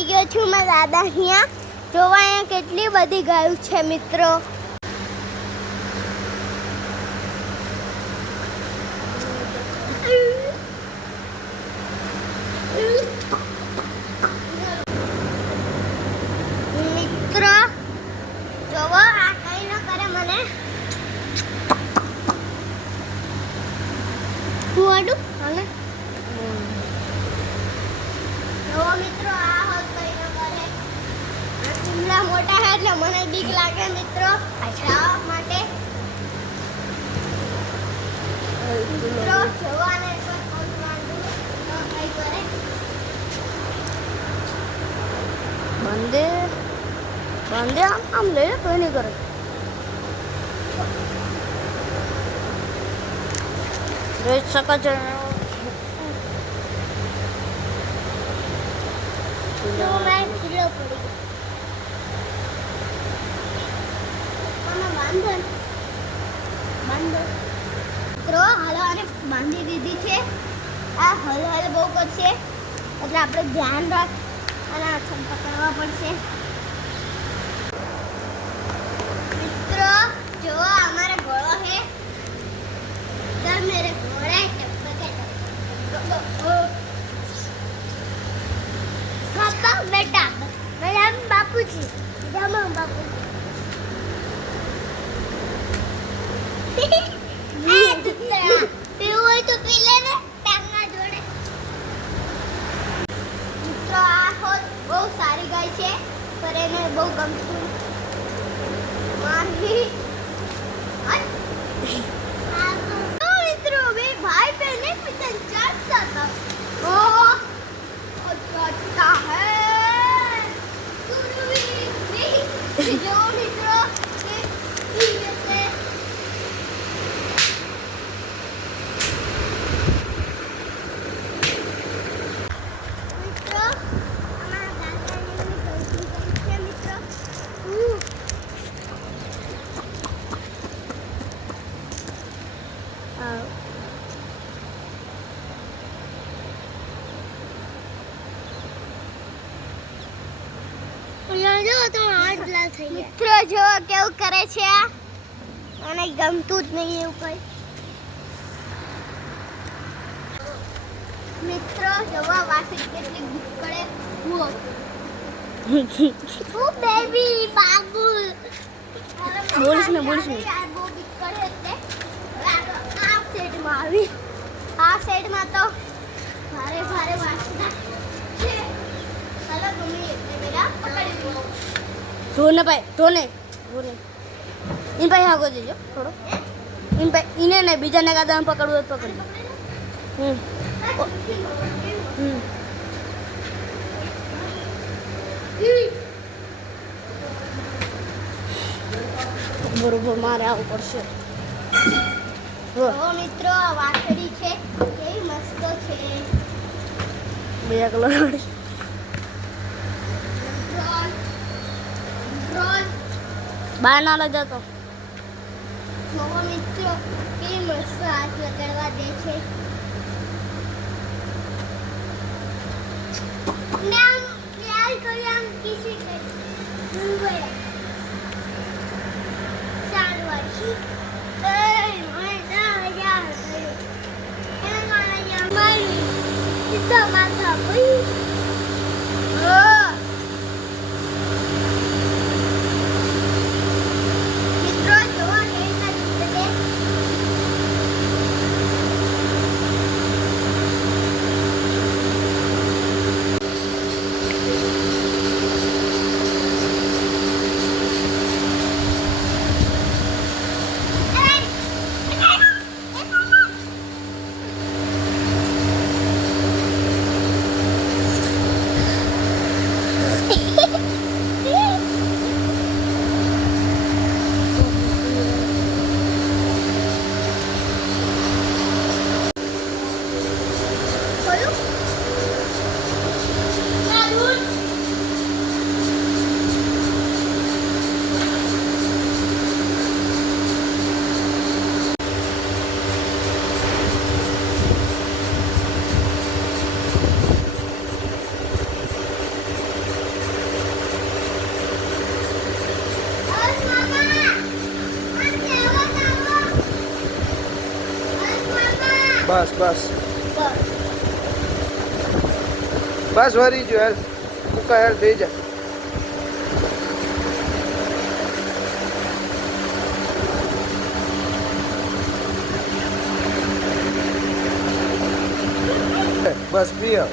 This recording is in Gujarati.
આવી ગયો છું મારા દાદા અહીંયા. જોવા અહીંયા કેટલી બધી ગાયો છે મિત્રો. મિત્રો જોવો આ કઈ ન કરે મને. હું આડું અને જોવો મિત્રો આ હોત કઈ ન કરે. આ કુમલા મોટા છે એટલે મને બીક લાગે મિત્રો. જવા માટે મિત્રો જોવાને કોઈ કોણ વાંધું કઈ કરે. બંદે બંદે આમ લે કોઈ નહીં કરે. જોઈ શકો છો જો મેં ખીલો પડી ગયો. બાંધો મિત્રો હાલો આને બાંધી દીધી છે. આ હલ બહુ કરશે એટલે આપણે ધ્યાન રાખ અને હાથમાં પકડવા પડશે. મિત્રો જો हमारा घोड़ा है इधर मेरे घोड़ा है पापा बेटा मैडम बापूजी जमा बापू पीવું હોય તો પી લે ને ટાંગના જોડે. મિત્રો આ હોત બહુ સારી ગાય છે પર એને બહુ ગમતું મારી. મિત્રો બે ભાઈ બહેન पिता चढ़ता था ओ चढ़ता है जो મિત્રો મિત્રો જો કેવું કરે છે આ. મને ગમતું જ નહીં એવું કઈ. મિત્રો જોવા વાસી કેટલી બીક પડે. હું બેબી બાબુલ બોલીશ ને બહુ બીક પડે એટલે આ સાઈડમાં આવી. આ સાઈડમાં તો ભારે વાસના છે. હાલો મમ્મી એટલે મેરા પકડી લો. ધોને ભાઈ ધોને इन भाई हागो देजो थोड़ो इन भाई इन्हें नहीं बीजा ने कादा पकड़ो तो पकड़. बरोबर मारे आવું પડશે. ઓ મિત્રો આ વાસળી છે કેવી મસ્ત છે. બે કલર બહાર ના લઈ જતો. જોવો મિત્રો કેવી મસ્ત હાથ લગાડવા દે છે. નામ પ્યાર કરી આમ કિસી કરી મુંબઈ સારવાશી એ મને યાર એને મારા યાર મારી સીધા માથા ભાઈ. બસ બસ બસ બસ વરી ગયો હેલ મૂકા હેલ દઈ જા બસ પીય